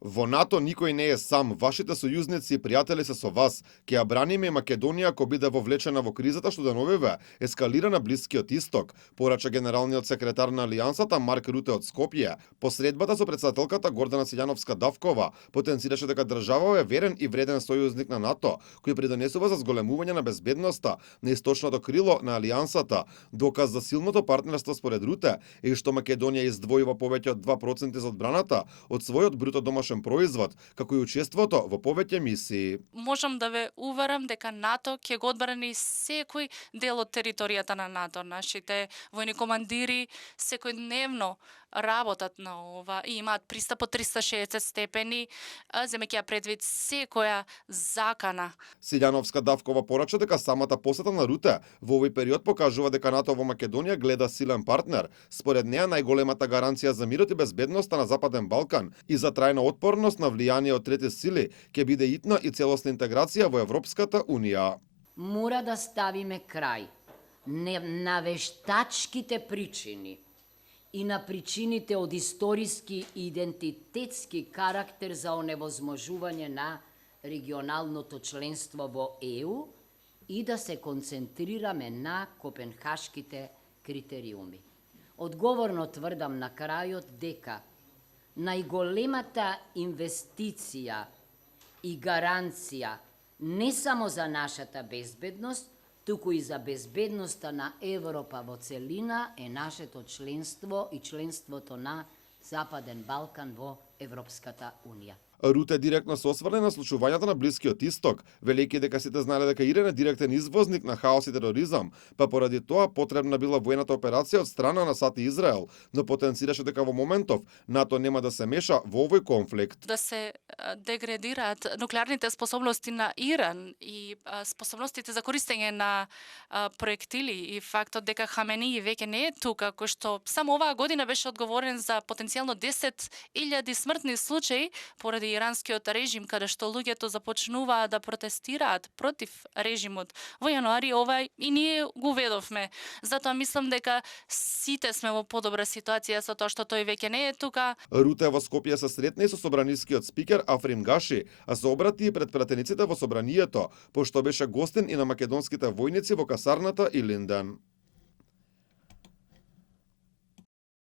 Во НАТО никој не е сам, вашите сојузници и пријатели се со вас. Ке ја браниме и Македонија ако биде вовлечена во кризата што деновиве ескалира на Блискиот Исток, порача генералниот секретар на Алијансата Марк Руте од Скопје. Посредбата со председателката Гордана Силјановска-Давкова потенцираше дека државава е верен и вреден сојузник на НАТО, кој придонесува за зголемување на безбедноста на источното крило на Алијансата. Доказ за силното партнерство според Руте е што Македонија издвојува повеќе од 2% за одбраната од својот бруто домашен производ, како и учеството во повеќе мисии. Можам да ве уверам дека НАТО ќе го одбрани секој дел од територијата на НАТО. Нашите војни командири секојдневно работат на ова и имаат пристап од 360 степени, земејќи ја предвид секоја закана. Силјановска-Давкова порача дека самата посета на Руте во овој период покажува дека НАТО во Македонија гледа силен партнер. Според неа најголемата гаранција за мирот и безбедноста на Западен Балкан и за трајна отпорност на влијание од трети сили ќе биде итна и целосна интеграција во Европската Унија. Мора да ставиме крај на вештачките причини и на причините од историски и идентитетски карактер за оневозможување на регионалното членство во ЕУ и да се концентрираме на копенхашките критериуми. Одговорно тврдам на крајот дека најголемата инвестиција и гаранција не само за нашата безбедност, туку и за безбедноста на Европа во целина е нашето членство и членството на Западен Балкан во Европската Унија. Руте директно се осврне на случувањата на Блискиот Исток, велејќи дека сите знаеле дека Иран е директен извозник на хаос и тероризам, па поради тоа потребна била воената операција од страна на САД и Израел, но потенцираше дека во моментов НАТО нема да се меша во овој конфликт. Да се деградираат нуклеарните способности на Иран и способностите за користење на проектили и фактот дека Хамени веќе не е тука, кој што само оваа година беше одговорен за потенцијално 10.000 смртни случаи поради иранскиот режим, каде што луѓето започнуваат да протестираат против режимот. Во јануари ова и ние го ведовме. Затоа мислам дека сите сме во подобра ситуација со тоа што тој веќе не е тука. Руте во Скопје се сретна и со собранискиот спикер Африм Гаши, а се обрати и пред пратениците во собранието, пошто беше гостин и на македонските војници во касарната Илинден.